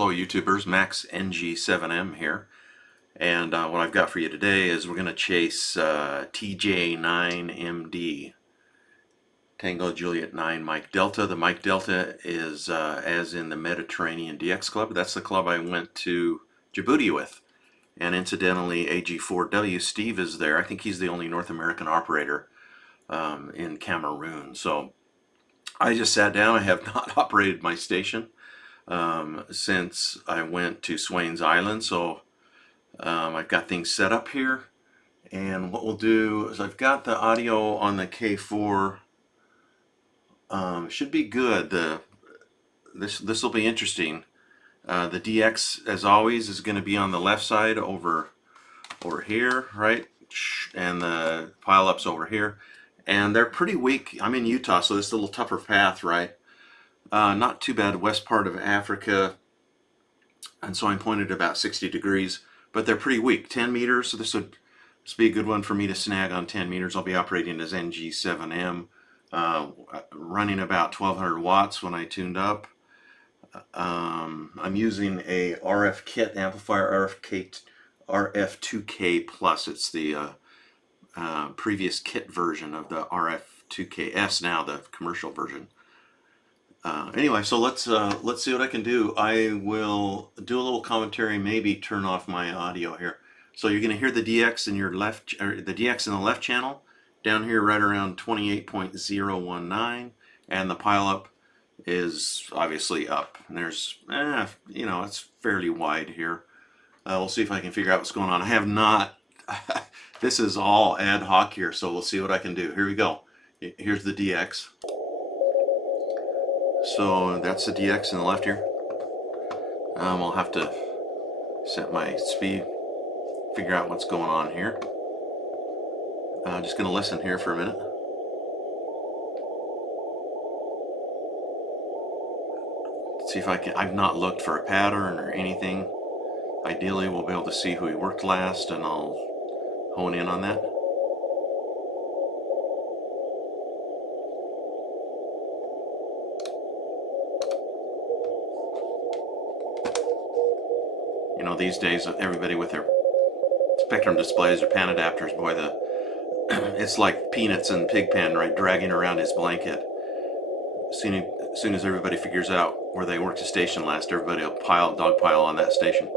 Hello YouTubers, Max NG7M here, and what I've got for you today is we're going to chase TJ9MD, Tango Juliet 9 Mike Delta. The Mike Delta is as in the Mediterranean DX Club. That's the club I went to Djibouti with, and incidentally AG4W Steve is there. I think he's the only North American operator in Cameroon. So I just sat down. I have not operated my station since I went to Swains Island, so I've got things set up here, and what we'll do is I've got the audio on the K4. Should be good. This will be interesting. The DX, as always, is going to be on the left side over here, right, and the pile-ups over here, and they're pretty weak. I'm in Utah, so this is a little tougher path, right? Not too bad, west part of Africa, and so I'm pointed about 60 degrees, but they're pretty weak. 10 meters, so this would be a good one for me to snag on 10 meters. I'll be operating as NG7M, running about 1200 watts when I tuned up. I'm using a RF kit amplifier, RF2K Plus. It's the previous kit version of the RF2KS, now the commercial version. Anyway, so let's see what I can do. I will do a little commentary, maybe turn off my audio here. So you're going to hear the DX in your left, or the DX in the left channel, down here right around 28.019, and the pileup is obviously up. And there's, you know, it's fairly wide here. We'll see if I can figure out what's going on. I have not. This is all ad hoc here, so we'll see what I can do. Here we go. Here's the DX. So that's the DX in the left here. I'll have to set my speed, figure out what's going on here. Just going to listen here for a minute. See if I can. I've not looked for a pattern or anything. Ideally, we'll be able to see who he worked last, and I'll hone in on that. You know, these days, everybody with their Spectrum displays or pan adapters, boy, it's like Peanuts and Pigpen, right, dragging around his blanket. As soon as everybody figures out where they worked a station last, everybody will dogpile on that station.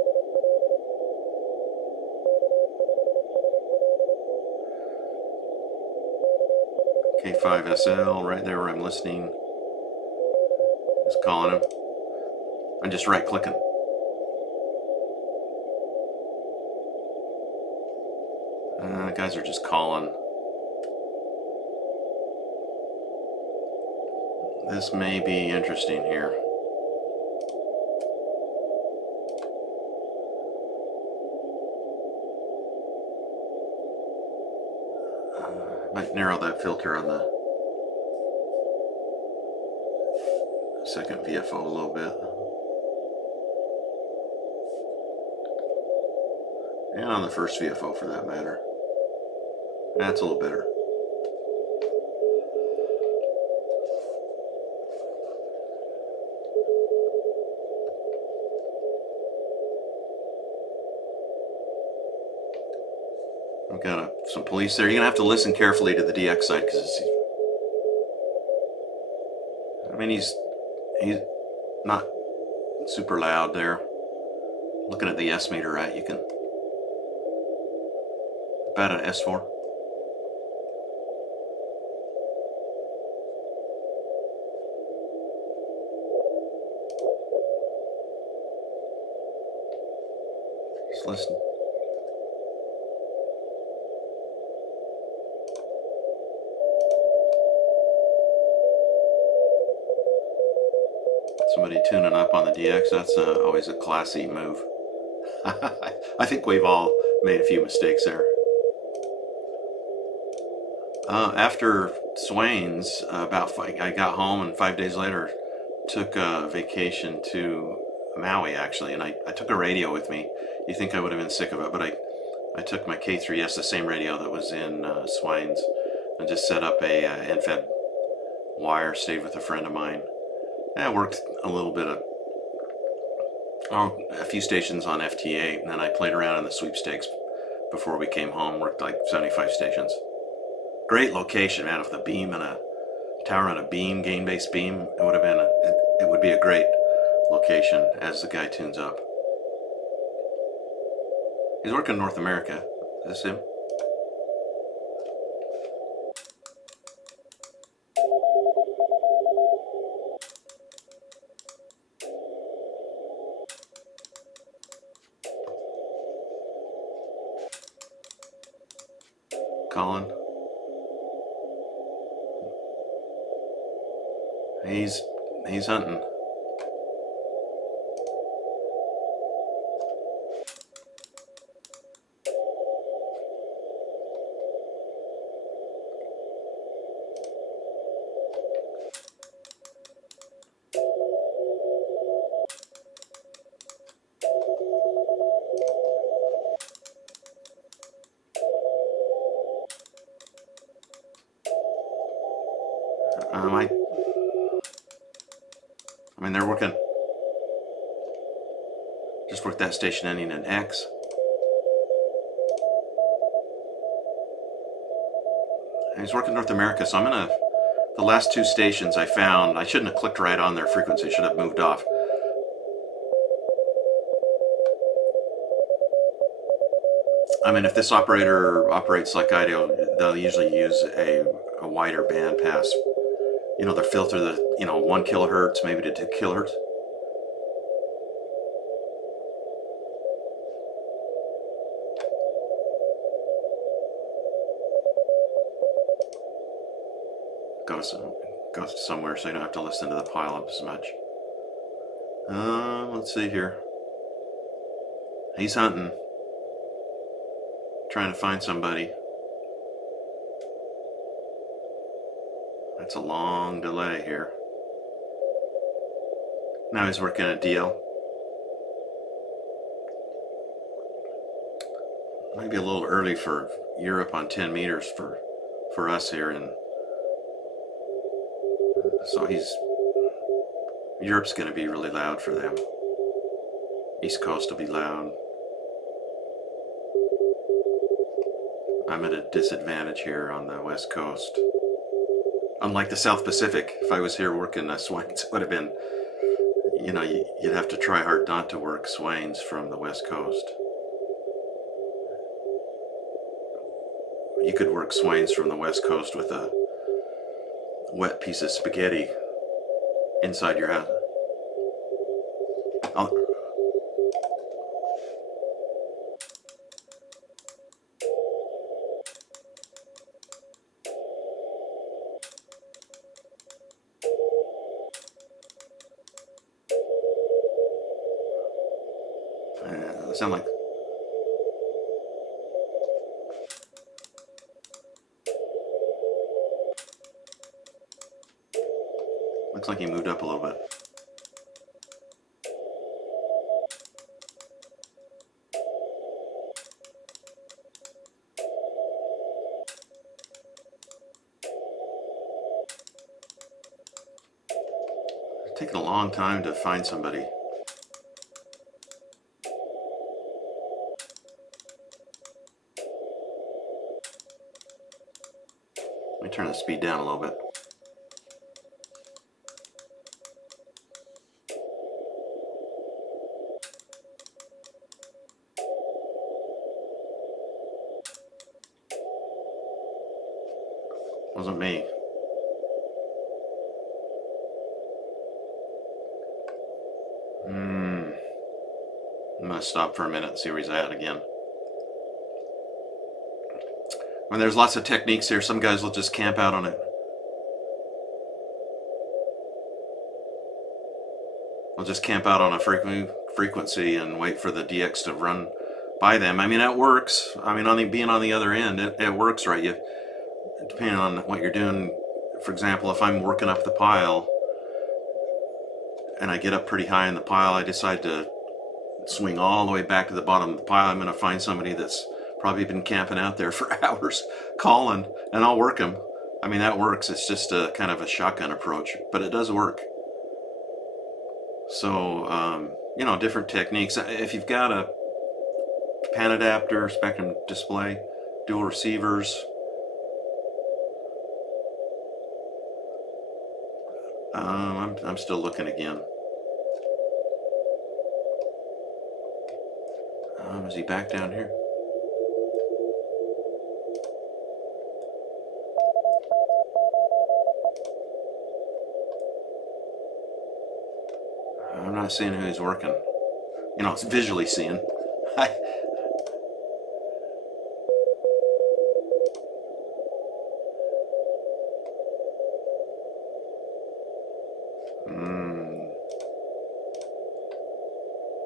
K5SL, right there where I'm listening, is calling him. I'm just right-clicking. Guys are just calling. This may be interesting here. Might narrow that filter on the second VFO a little bit. And on the first VFO for that matter. That's a little better. We've got some police there. You're gonna have to listen carefully to the DX side because he's not super loud there. Looking at the S meter, right? You can about an S4. Just listen. Somebody tuning up on the DX, that's always a classy move. I think we've all made a few mistakes there. After Swains, I got home, and 5 days later took a vacation to Maui, actually, and I took a radio with me. You think I would have been sick of it, but I took my K3S, the same radio that was in Swains, and just set up a end-fed wire, stayed with a friend of mine. I worked a little bit of oh, a few stations on FT8, and then I played around in the sweepstakes before we came home. Worked like 75 stations. Great location, man. With a beam and a tower on a beam, gain-based beam, it would have been. It would be a great location as the guy tunes up. He's working in North America. Is this him? Colin. He's hunting. I mean, they're working. Just worked that station ending in X. He's working North America, so I'm gonna. The last two stations I found, I shouldn't have clicked right on their frequency. I should have moved off. I mean, if this operator operates like I do, they'll usually use a wider band pass. You know, they'll filter the 1 kilohertz maybe to 2 kilohertz. Goes somewhere so you don't have to listen to the pile-up as much. Let's see here. He's hunting. Trying to find somebody. That's a long delay here. Now he's working a DL. Might be a little early for Europe on 10 meters for us here, and so Europe's going to be really loud for them. East Coast will be loud. I'm at a disadvantage here on the West Coast. Unlike the South Pacific, if I was here working Swains, it would have been, you'd have to try hard not to work Swains from the West Coast. You could work Swains from the West Coast with a wet piece of spaghetti inside your house. Sound like looks like he moved up a little bit. It's taken a long time to find somebody. Let me turn the speed down a little bit. Wasn't me. I'm gonna stop for a minute and see where he's at again. When there's lots of techniques here, some guys will just camp out on it. They'll just camp out on a frequency and wait for the DX to run by them. I mean, that works. I mean, being on the other end, it works, right? Depending on what you're doing. For example, if I'm working up the pile and I get up pretty high in the pile, I decide to swing all the way back to the bottom of the pile. I'm going to find somebody that's probably been camping out there for hours calling, and I'll work them. I mean, that works. It's just a kind of a shotgun approach, but it does work. So you know, different techniques. If you've got a pan adapter, spectrum display, dual receivers, I'm still looking again. Is he back down here? I'm not seeing who he's working. You know, it's visually seeing.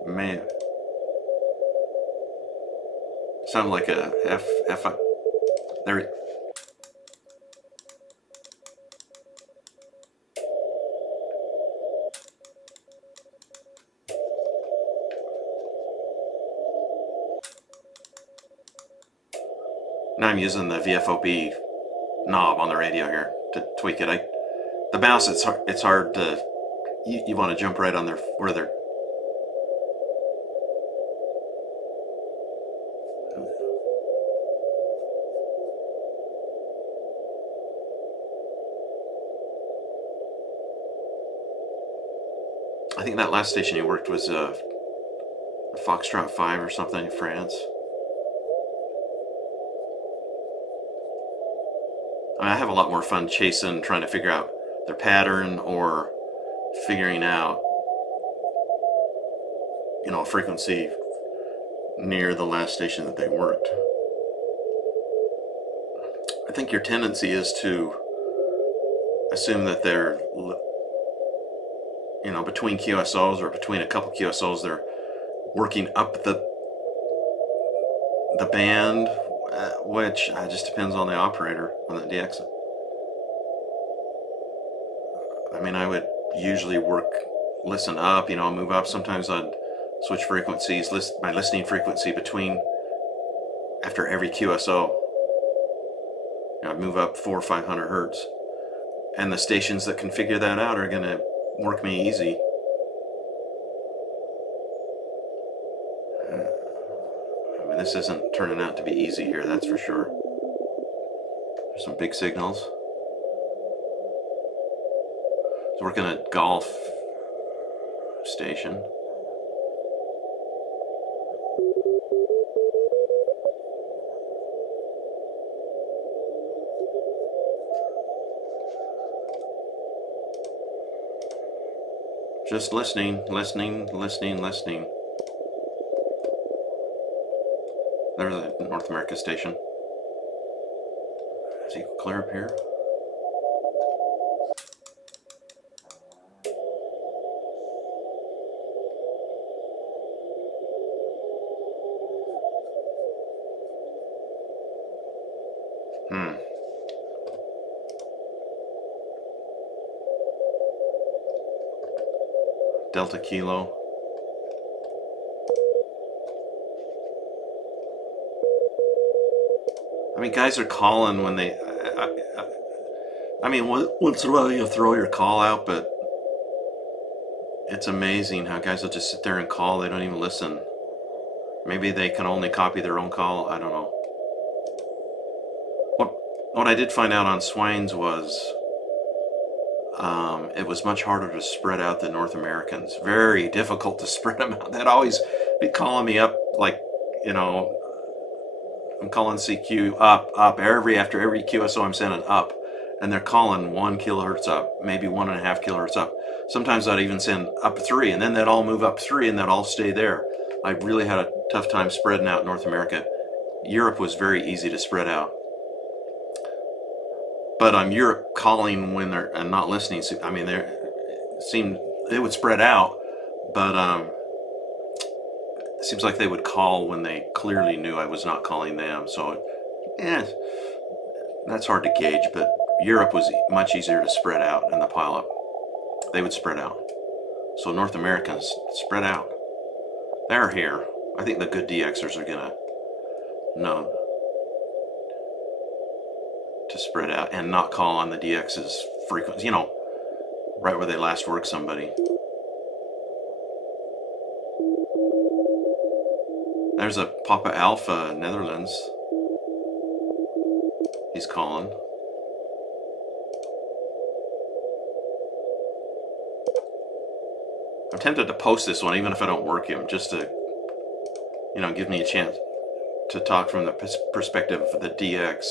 Man, sounded like a F. There. Now I'm using the VFOB knob on the radio here to tweak it. The mouse, it's hard to, you want to jump right on their, where they're, I think that last station you worked was a Foxtrot 5 or something in France. I have a lot more fun chasing, trying to figure out their pattern, or figuring out, you know, a frequency near the last station that they worked. I think your tendency is to assume that they're, you know, between QSOs or between a couple QSOs, they're working up the band, which just depends on the operator on the DX. I mean, I would usually listen up, you know, move up. Sometimes I'd switch frequencies, my listening frequency between, after every QSO. You know, I'd move up 400 or 500 hertz. And the stations that can figure that out are going to work me easy. I mean, this isn't turning out to be easy here, that's for sure. There's some big signals. So working a golf station. Just listening. There's a North America station. Is he clear up here? Delta Kilo. I mean, guys are calling when they, I mean, once in a while you'll throw your call out, but it's amazing how guys will just sit there and call. They don't even listen. Maybe they can only copy their own call. I don't know. What I did find out on Swains was it was much harder to spread out than North Americans. Very difficult to spread them out. They'd always be calling me up, like, you know, I'm calling CQ up, after every QSO I'm sending up, and they're calling 1 kilohertz up, maybe 1.5 kilohertz up. Sometimes I'd even send up 3, and then they'd all move up 3, and they'd all stay there. I really had a tough time spreading out North America. Europe was very easy to spread out. But Europe calling when they're and not listening. I mean, they would spread out, but it seems like they would call when they clearly knew I was not calling them. So, that's hard to gauge. But Europe was much easier to spread out in the pileup. They would spread out. So North Americans spread out. They're here. I think the good DXers are gonna know to spread out and not call on the DX's frequency, you know, right where they last worked somebody. There's a Papa Alpha Netherlands. He's calling. I'm tempted to post this one even if I don't work him, just to, you know, give me a chance to talk from the perspective of the DX.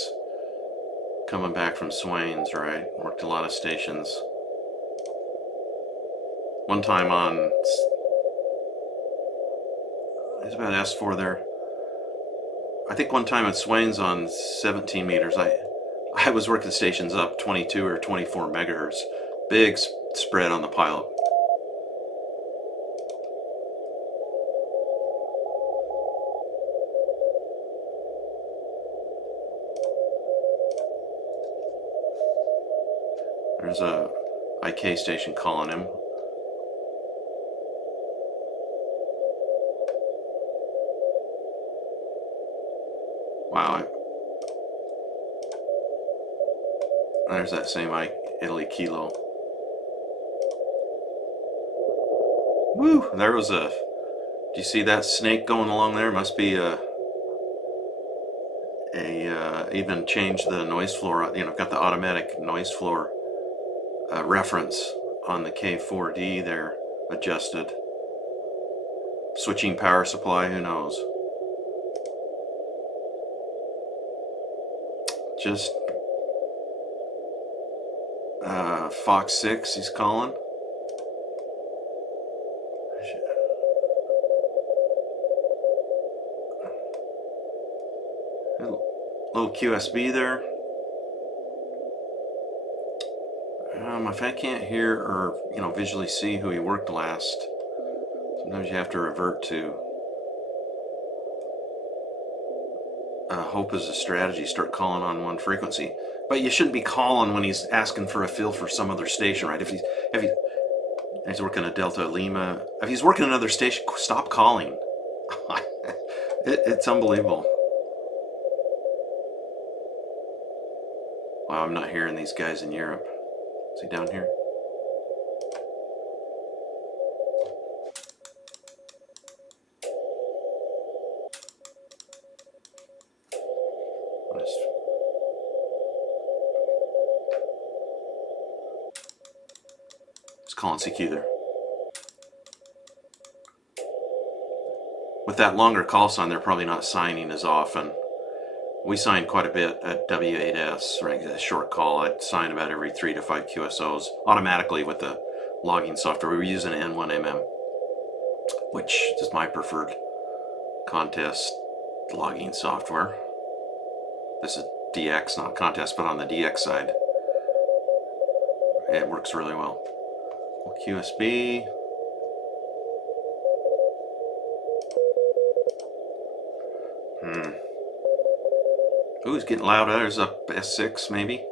Coming back from Swains, right? Worked a lot of stations. One time on, it's about S4 there. I think one time at Swains on 17 meters, I was working stations up 22 or 24 megahertz. Big spread on the pilot. There's a IK station calling him. Wow. There's that same Italy Kilo. Woo! There was a... Do you see that snake going along there? Must be even changed the noise floor. You know, got the automatic noise floor reference on the K4D there adjusted. Switching power supply, who knows? Just Fox 6, he's calling. Little QSB there. If I can't hear or, you know, visually see who he worked last, sometimes you have to revert to hope is a strategy. Start calling on one frequency, but you shouldn't be calling when he's asking for a feel for some other station, right? If he's working a Delta Lima, if he's working another station, stop calling. It's unbelievable. Wow, I'm not hearing these guys in Europe. Is he down here? It's calling CQ there. With that longer call sign, they're probably not signing as often. We signed quite a bit at W8S, right? A short call. I'd sign about every 3 to 5 QSOs automatically with the logging software. We were using N7M, which is my preferred contest logging software. This is DX, not contest, but on the DX side, it works really well. QSB. Ooh, he's getting loud. There's up S6 maybe.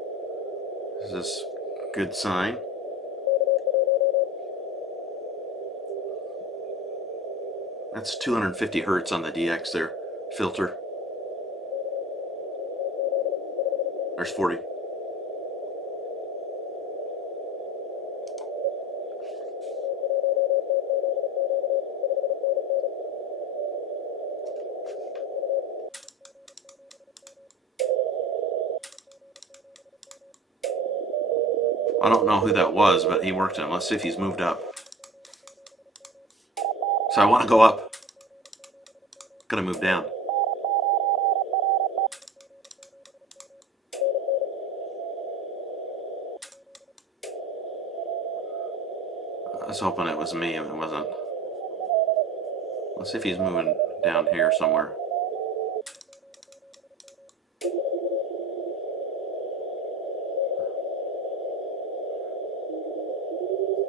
Is this a good sign? That's 250 hertz on the DX there. Filter. There's 40. I don't know who that was, but he worked him. Let's see if he's moved up. So I want to go up. Gonna move down. I was hoping it was me, and it wasn't. Let's see if he's moving down here somewhere.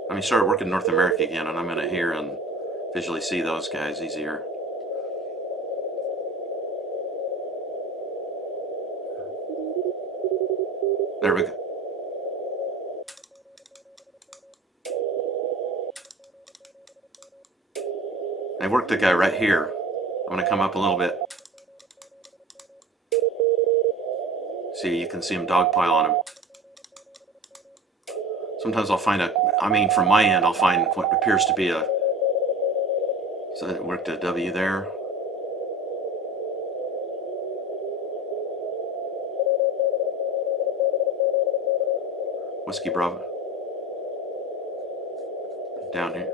I mean, started working North America again, and I'm going to hear and visually see those guys easier. There we go. I worked the guy right here. I'm going to come up a little bit. See, you can see him dogpile on him. Sometimes I'll find from my end, I'll find what appears to be a So it worked a W there. Whiskey Bravo. Down here.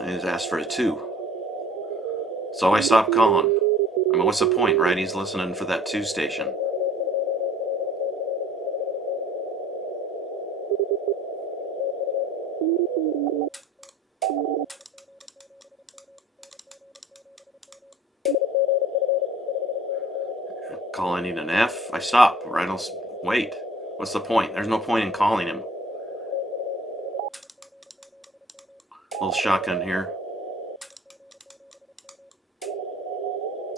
And he's asked for a 2. So I stopped calling. I mean, what's the point, right? He's listening for that 2 station. Call, I need an F. I stop, or I don't wait. What's the point? There's no point in calling him. Little shotgun here.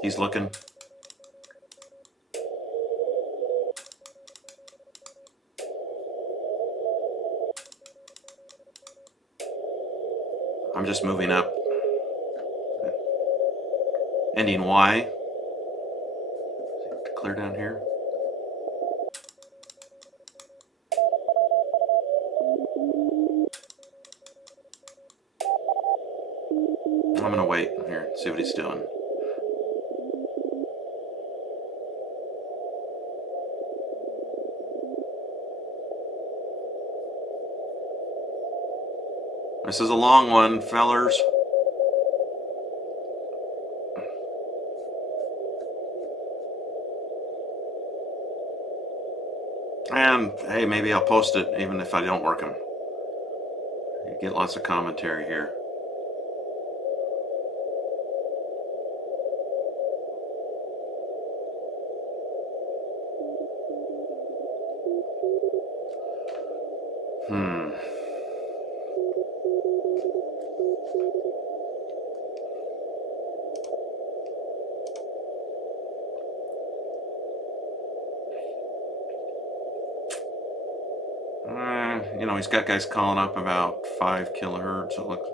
He's looking. I'm just moving up. Ending Y. Clear down here. I'm gonna wait here, see what he's doing. This is a long one, fellers. And hey, maybe I'll post it even if I don't work them. You get lots of commentary here. You know, he's got guys calling up about 5 kilohertz, it looks.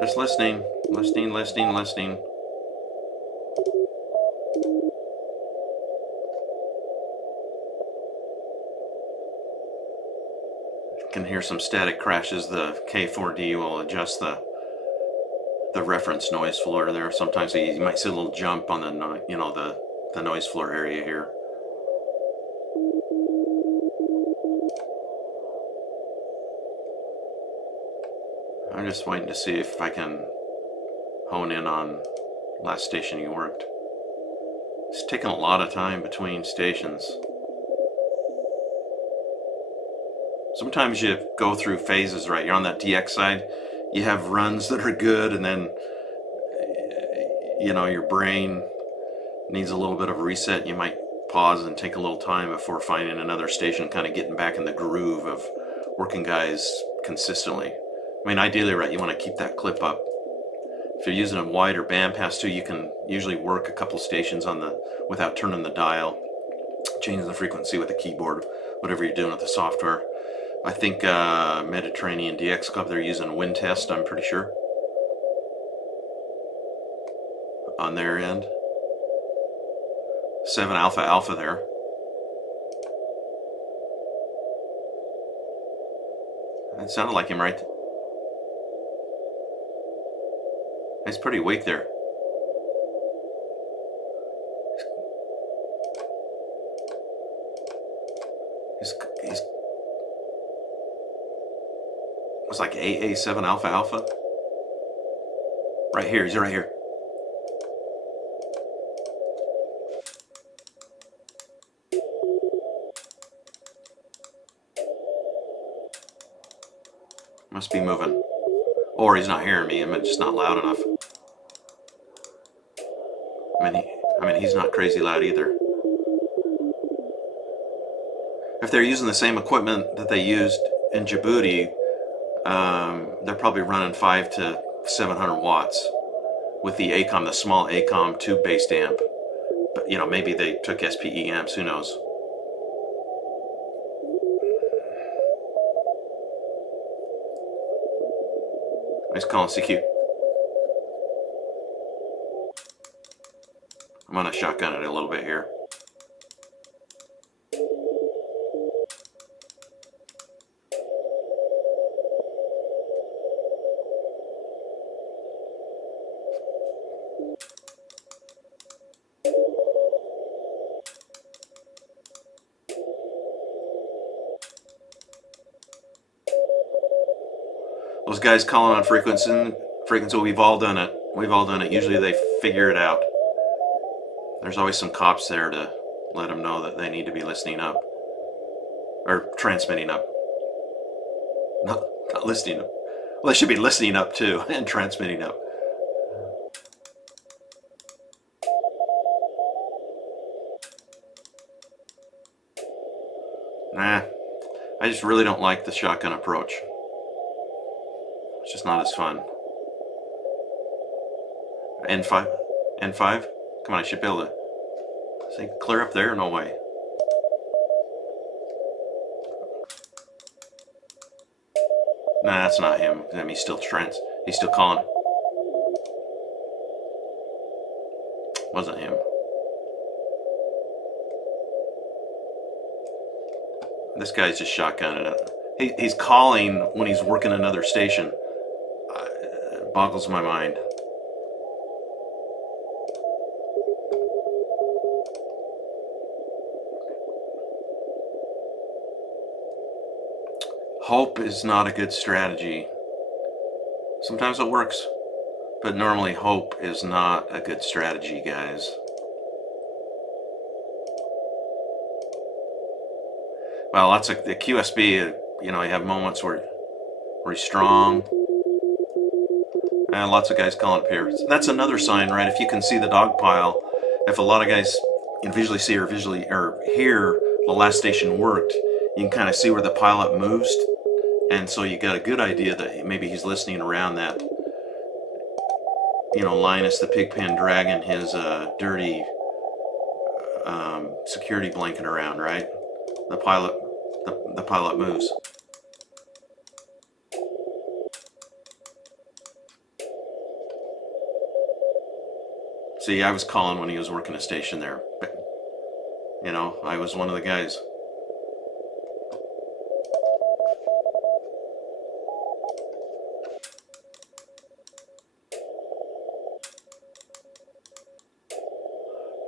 Just listening. Can hear some static crashes. The K4D will adjust the reference noise floor there. Sometimes you might see a little jump on the the noise floor area here. I'm just waiting to see if I can hone in on last station you worked. It's taking a lot of time between stations. Sometimes you go through phases, right? You're on that DX side, you have runs that are good, and then your brain needs a little bit of a reset. You might pause and take a little time before finding another station, kind of getting back in the groove of working guys consistently. I mean, ideally, right, you want to keep that clip up. If you're using a wider bandpass too, you can usually work a couple stations without turning the dial, changing the frequency with the keyboard, whatever you're doing with the software. I think Mediterranean DX Club, they're using WinTest, I'm pretty sure, on their end. 7 Alpha Alpha there. It sounded like him, right? He's pretty weak there. He's was like AA7 Alpha Alpha. Right here, he's right here. Must be moving. Or he's not hearing me, I'm just not loud enough. I mean, he's not crazy loud either. If they're using the same equipment that they used in Djibouti, they're probably running 5 to 700 watts with the ACOM, the small ACOM tube-based amp. But you know, maybe they took SPE amps. Who knows? Nice calling, CQ. I'm gonna shotgun it a little bit here. Those guys calling on frequency, we've all done it. We've all done it. Usually they figure it out. There's always some cops there to let them know that they need to be listening up. Or transmitting up. Not listening up. Well, they should be listening up too and transmitting up. Nah, I just really don't like the shotgun approach. It's just not as fun. N5? N5? Come on, I should be able to say clear up there? No way. Nah, that's not him. I mean, he's still calling. Wasn't him. This guy's just shotgunning it. He's calling when he's working another station. It boggles my mind. Hope is not a good strategy. Sometimes it works, but normally hope is not a good strategy, guys. Well, that's the QSB. You know, you have moments where he's strong, and lots of guys calling up here. So that's another sign, right? If you can see the dog pile, if a lot of guys can visually see or hear the last station worked, you can kind of see where the pileup moves, and so you got a good idea that maybe he's listening around that. You know, Linus the Pigpen dragging his dirty security blanket around, right? The pilot moves. See, I was calling when he was working a station there. But, you know, I was one of the guys.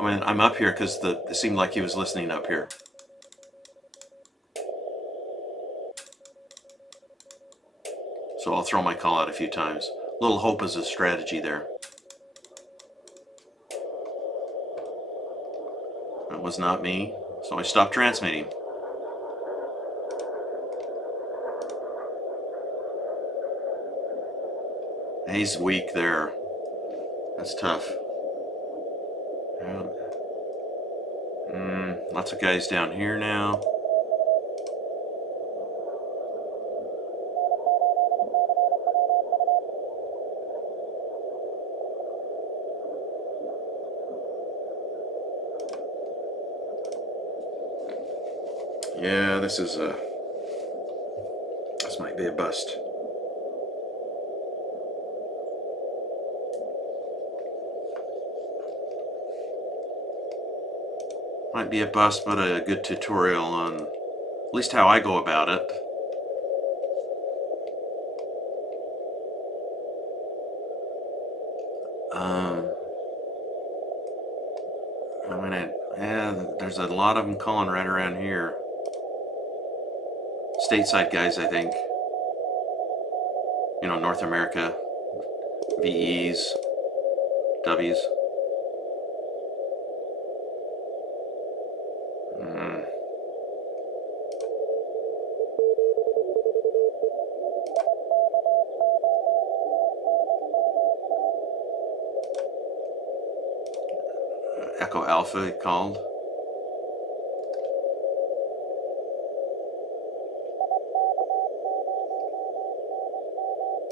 I mean, I'm up here because it seemed like he was listening up here. So I'll throw my call out a few times. Little hope is a strategy there. That was not me, so I stopped transmitting. He's weak there. That's tough. Lots of guys down here now. Yeah, this might be a bust. Might be a bust, but a good tutorial on at least how I go about it. There's a lot of them calling right around here. Stateside guys, I think. You know, North America, VEs, Ws. Echo Alpha, he called.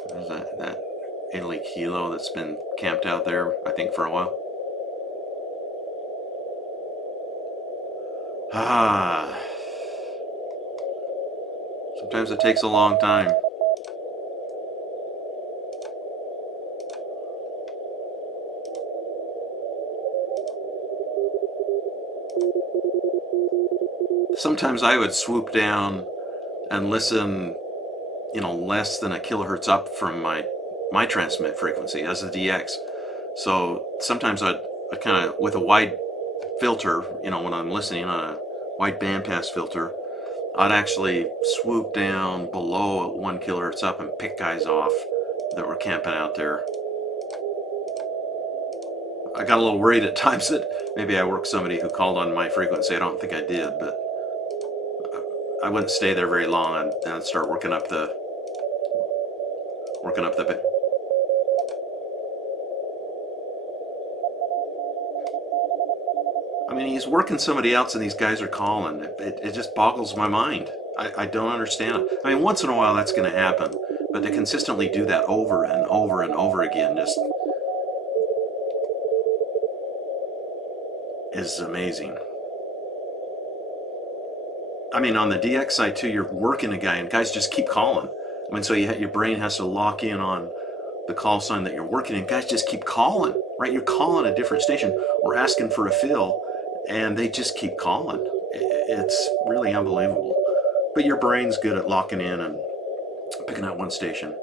There's that Italy Kilo that's been camped out there, I think, for a while. Ah. Sometimes it takes a long time. Sometimes I would swoop down and listen, less than a kilohertz up from my transmit frequency as a DX. So sometimes I'd kind of, with a wide filter, when I'm listening on a wide bandpass filter, I'd actually swoop down below 1 kilohertz up and pick guys off that were camping out there. I got a little worried at times that maybe I worked somebody who called on my frequency. I don't think I did, but I wouldn't stay there very long, and I'd start working up the I mean, he's working somebody else and these guys are calling. It just boggles my mind. I don't understand it. I mean, once in a while that's going to happen, but to consistently do that over and over and over again just is amazing. I mean, on the DX side too, you're working a guy and guys just keep calling. I mean, so your brain has to lock in on the call sign that you're working in. Guys just keep calling, right? You're calling a different station or asking for a fill, and they just keep calling. It's really unbelievable. But your brain's good at locking in and picking out one station.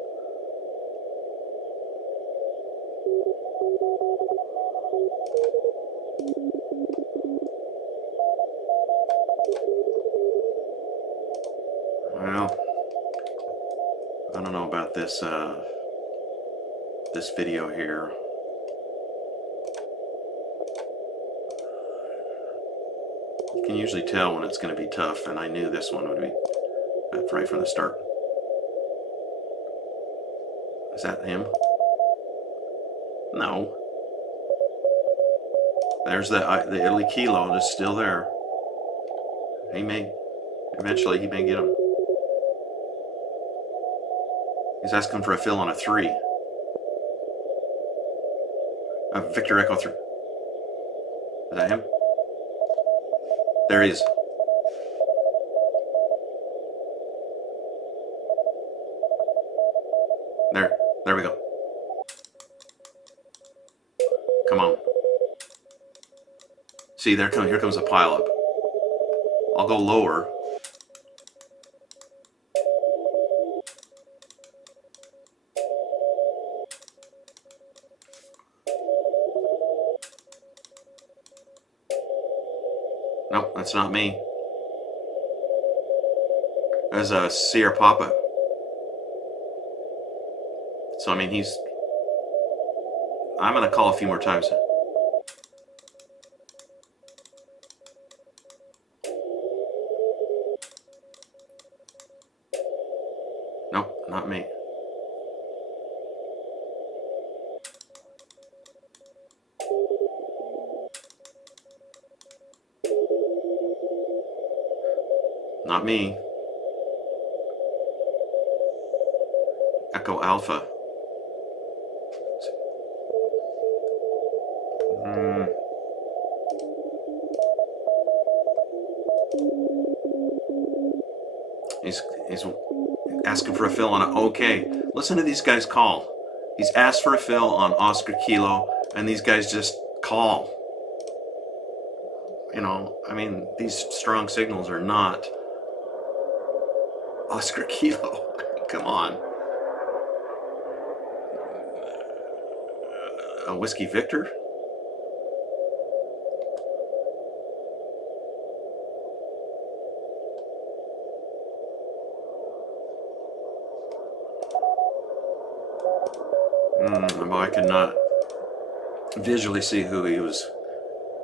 Well, I don't know about this this video here. You can usually tell when it's going to be tough, and I knew this one would be right from the start. Is that him? No. There's the Italy Kilo is still there. Eventually he may get him. He's asking for a fill on a 3. Victor Echo 3. Is that him? There he is. There we go. Come on. See, here comes a pileup. I'll go lower. Nope, that's not me. There's a Sierra Papa. So, I mean, I'm going to call a few more times. Nope, not me. Not me. Echo Alpha. He's asking for a fill on it. Okay, listen to these guys call. He's asked for a fill on Oscar Kilo, and these guys just call. I mean, these strong signals are not Oscar Kilo. Come on. A Whiskey Victor? Well, I could not visually see who he was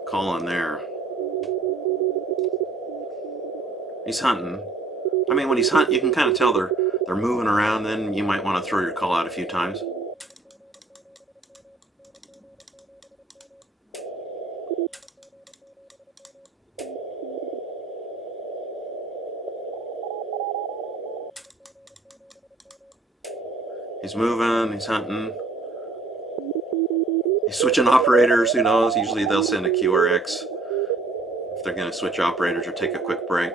calling there. He's hunting. I mean, when he's hunting, you can kind of tell they're moving around. Then you might want to throw your call out a few times. He's moving, he's hunting. He's switching operators, who knows? Usually they'll send a QRX if they're going to switch operators or take a quick break.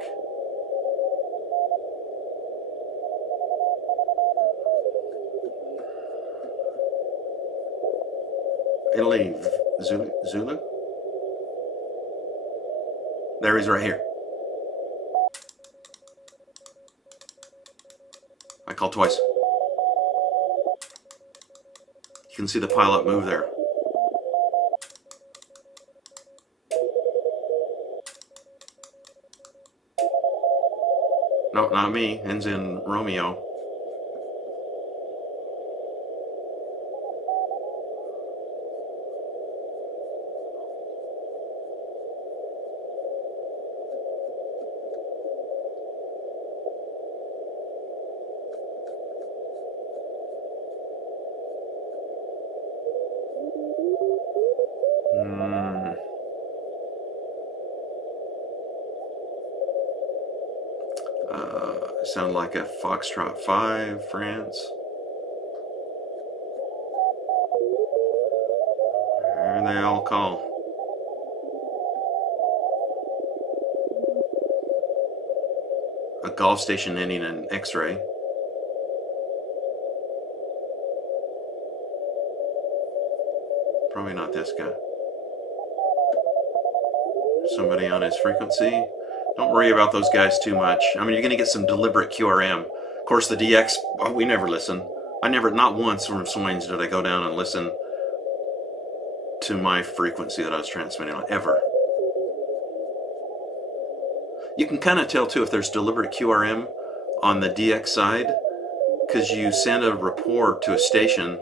Italy, Zulu? There he's right here. I called twice. You can see the pilot move there. No, not me. Ends in Romeo. Sound like a Foxtrot 5, France. There they all call. A Golf station ending in X-ray. Probably not this guy. Somebody on his frequency. Don't worry about those guys too much. I mean, you're going to get some deliberate QRM. Of course, the DX, we never listen. Not once from Swains did I go down and listen to my frequency that I was transmitting on, ever. You can kind of tell too if there's deliberate QRM on the DX side, because you send a report to a station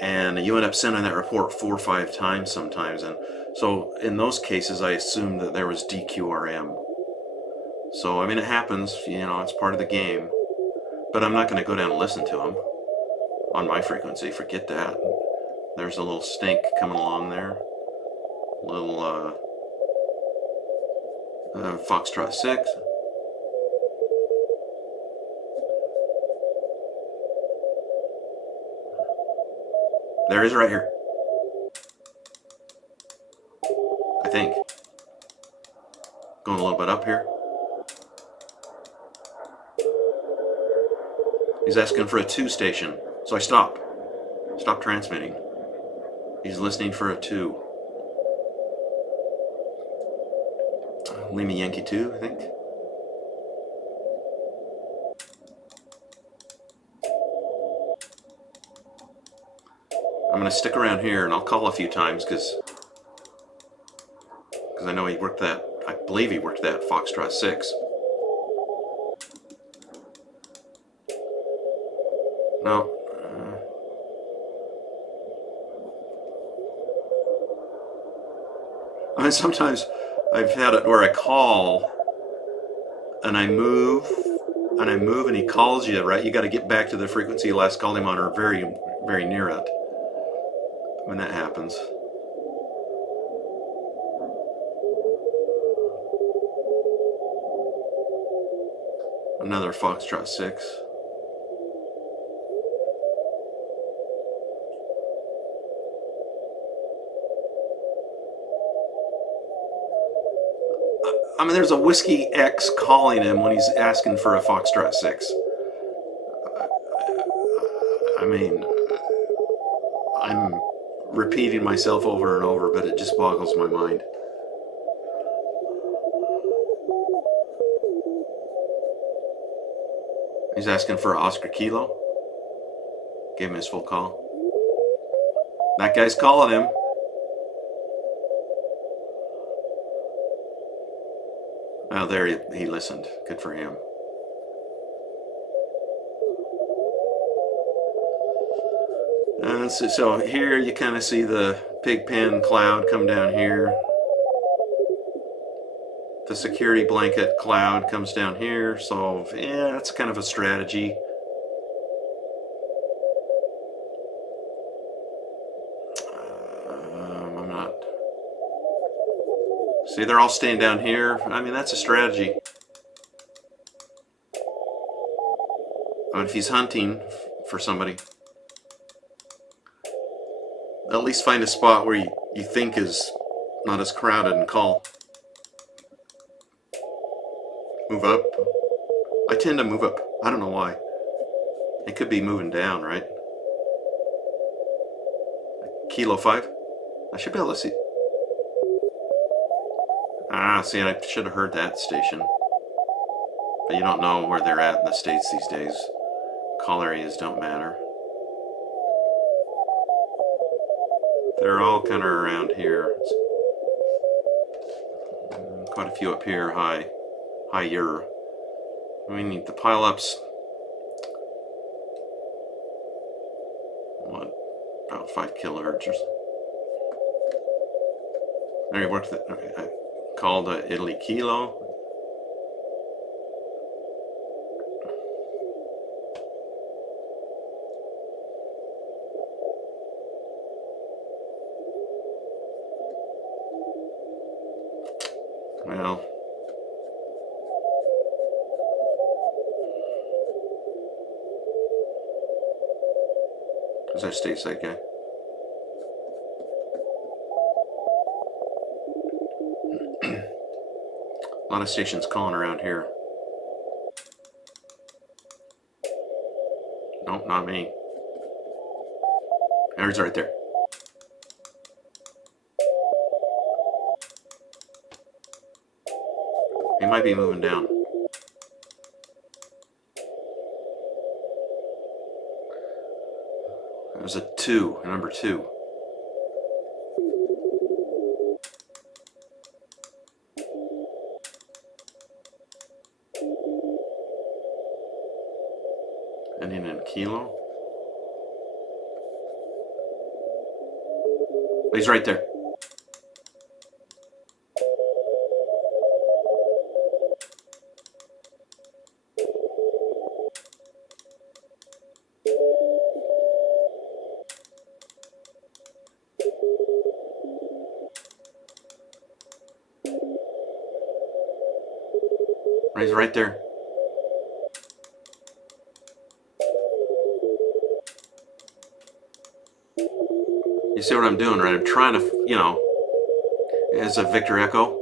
and you end up sending that report 4 or 5 times sometimes, and so in those cases I assumed that there was DQRM. So I mean, it happens, it's part of the game, but I'm not going to go down and listen to them on my frequency. Forget that. There's a little snake coming along there, little Foxtrot 6. There he is right here. I think. Going a little bit up here. He's asking for a 2 station. So I stop. Stop transmitting. He's listening for a 2. Lima Yankee 2, I think. I'm going to stick around here and I'll call a few times because I know he worked that, I believe he worked that Foxtrot 6. No. I mean, sometimes I've had it where I call and I move and he calls you, right? You got to get back to the frequency you last called him on, or very, very near it when that happens. Another Foxtrot 6. I mean, there's a Whiskey X calling him when he's asking for a Foxtrot 6. I mean, I'm repeating myself over and over, but it just boggles my mind. He's asking for Oscar Kilo. Gave him his full call. That guy's calling him. Oh, there he listened. Good for him. So here you kind of see the pigpen cloud come down here. The security blanket cloud comes down here. So yeah, that's kind of a strategy. I'm not. See, they're all staying down here. I mean, that's a strategy. But if he's hunting for somebody. At least find a spot where you think is not as crowded and call. Move up. I tend to move up. I don't know why. It could be moving down, right? Kilo 5. I should be able to see. Ah, see, I should have heard that station. But you don't know where they're at in the States these days. Call areas don't matter. They're all kind of around here. Quite a few up here, higher. We need the pile-ups. What? About 5 kilohertz or so. There, you worked. I called Italy Kilo. Well, because I stay side guy. A lot of stations calling around here. Nope, not me. There's right there. He might be moving down. There's a 2, number 2. Ending in Kilo. He's right there. He's right there. You see what I'm doing, right? I'm trying to, you know, as a Victor Echo.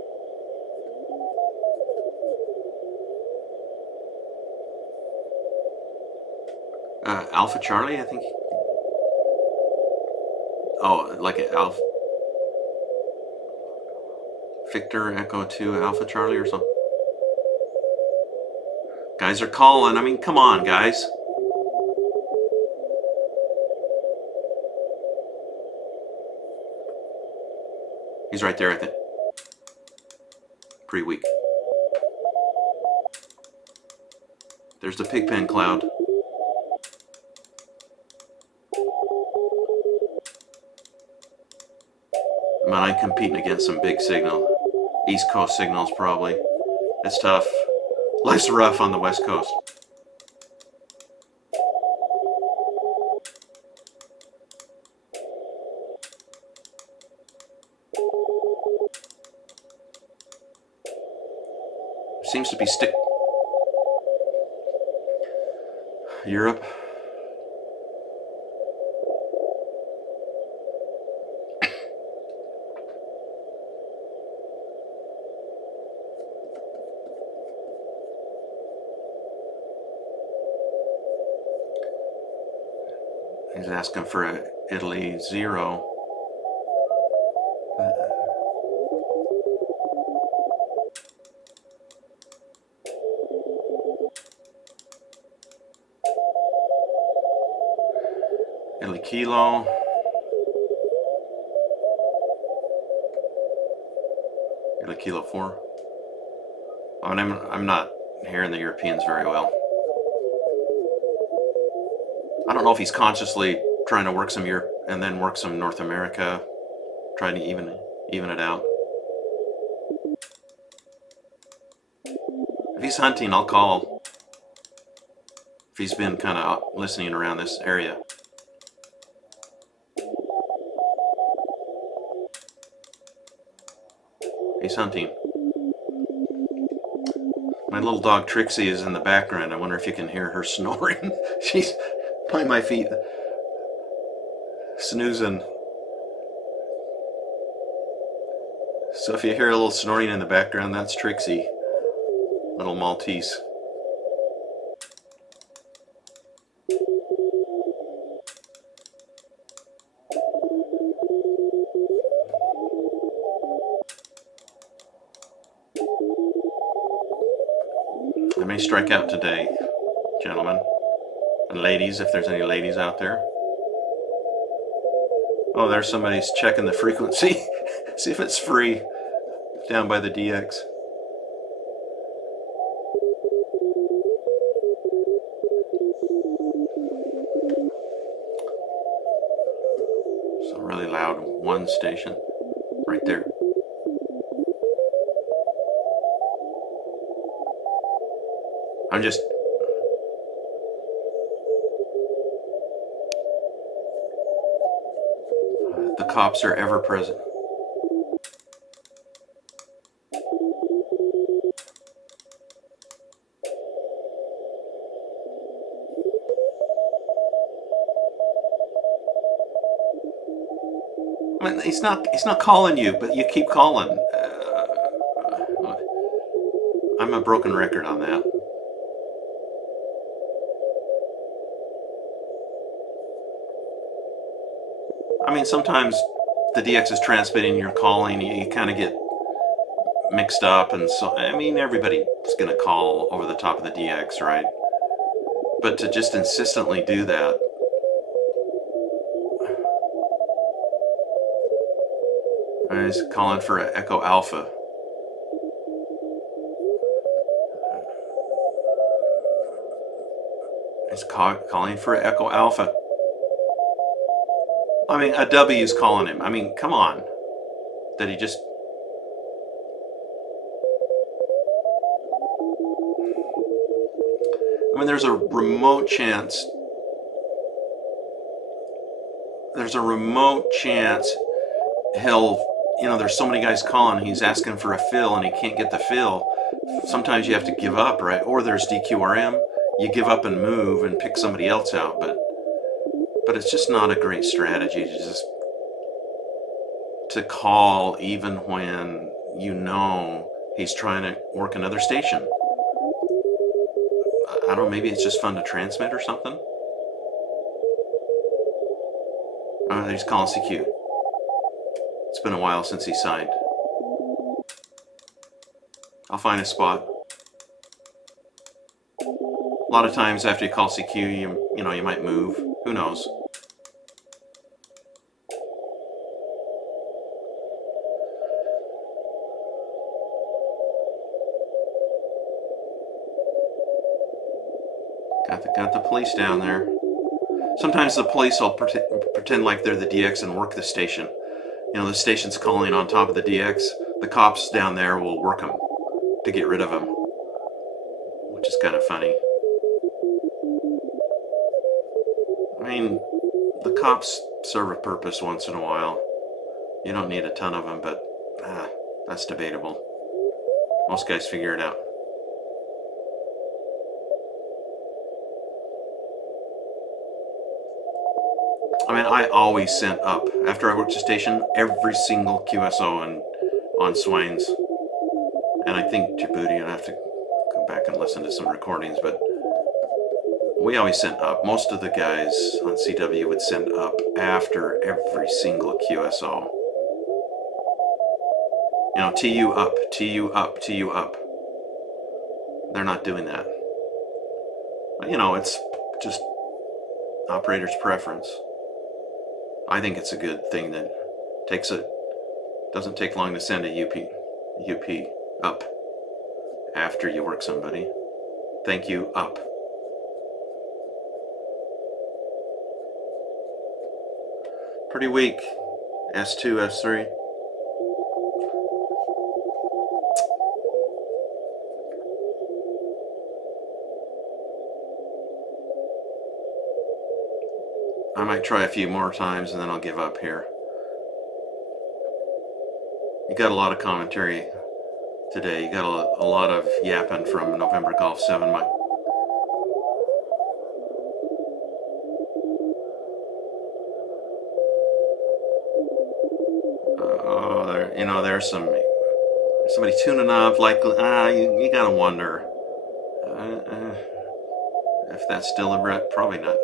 Alpha Charlie, I think. Oh, like an Alpha. Victor Echo 2 Alpha Charlie or something. Guys are calling. I mean, come on, guys. He's right there, I think. Pretty weak. There's the pigpen cloud. I mean, I'm competing against some big signal. East Coast signals, probably. It's tough. Life's rough on the West Coast. Seems to be Europe. He's asking for a Italy 0. Italy Kilo. Italy Kilo 4. Oh, and I'm not hearing the Europeans very well. I don't know if he's consciously trying to work some Europe and then work some North America, trying to even it out. If he's hunting, I'll call. If he's been kind of listening around this area. He's hunting. My little dog Trixie is in the background. I wonder if you can hear her snoring. Plant my feet, snoozing. So if you hear a little snoring in the background, that's Trixie, little Maltese. I may strike out today, gentlemen and ladies, if there's any ladies out there. Oh, there's somebody's checking the frequency. See if it's free down by the DX. So really loud, one station right there. I'm just the cops are ever present. I mean, he's not calling you, but you keep calling. I'm a broken record on that. I mean, sometimes the DX is transmitting, you're calling, you kind of get mixed up, and so, I mean, everybody's going to call over the top of the DX, right? But to just insistently do that, he's calling for an Echo Alpha. He's calling for an Echo Alpha. I mean, a W's calling him. I mean, come on. That he just... I mean, there's a remote chance... he'll... You know, there's so many guys calling, he's asking for a fill and he can't get the fill. Sometimes you have to give up, right? Or there's DQRM. You give up and move and pick somebody else out, but it's just not a great strategy to call even when you know he's trying to work another station. I don't know, maybe it's just fun to transmit or something. He's calling CQ. It's been a while since he signed. I'll find a spot. A lot of times after you call CQ, you know, you might move. Who knows? Got the police down there. Sometimes the police will pretend like they're the DX and work the station. You know, the station's calling on top of the DX. The cops down there will work them to get rid of them, which is kind of funny. I mean, the cops serve a purpose once in a while. You don't need a ton of them, but that's debatable. Most guys figure it out. I mean, I always sent up. After I worked the station, every single QSO on Swains. And I think Djibouti, I'd have to go back and listen to some recordings, but we always sent up. Most of the guys on CW would send up after every single QSO. You know, TU up, TU up, TU up. They're not doing that. But, you know, it's just operator's preference. I think it's a good thing that doesn't take long to send a UP up after you work somebody. Thank you, up. Pretty weak. S2, S3. I might try a few more times and then I'll give up here. You got a lot of commentary today. You got a lot of yapping from November Golf 7. you know, there's somebody tuning up. Like, you gotta wonder if that's still a Brett. Probably not.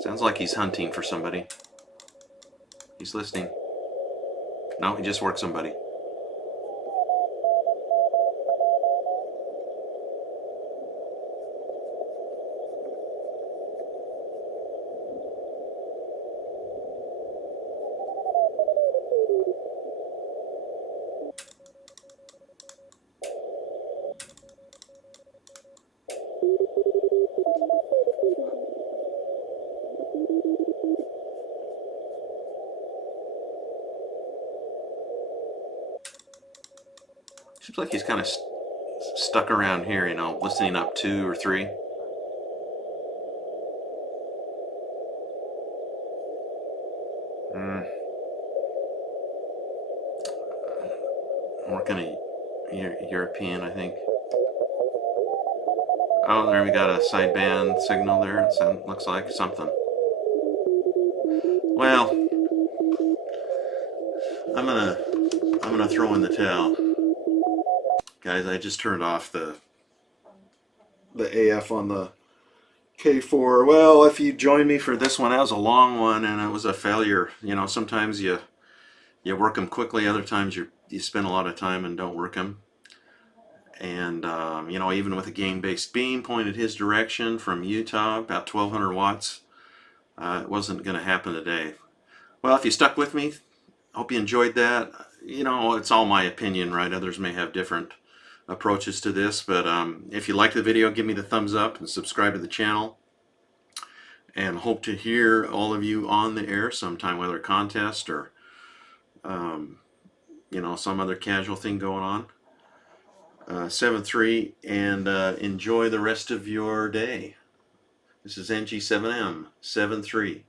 Sounds like he's hunting for somebody. He's listening. No, he just worked somebody. Seems like he's kind of stuck around here, you know, listening up 2 or 3. Working a European, I think. Oh, there we got a sideband signal there. It looks like something. Well, I'm gonna throw in the towel, guys. I just turned off the AF on the K4. Well, if you join me for this one, that was a long one and it was a failure. You know, sometimes you work them quickly, other times you spend a lot of time and don't work them. And you know, even with a gain-based beam pointed his direction from Utah, about 1200 watts, it wasn't going to happen today. Well, if you stuck with me, hope you enjoyed that. You know, it's all my opinion, right? Others may have different approaches to this, but if you liked the video, give me the thumbs up and subscribe to the channel. And hope to hear all of you on the air sometime, whether a contest or you know, some other casual thing going on. 7-3, and enjoy the rest of your day. This is NG7M 7-3.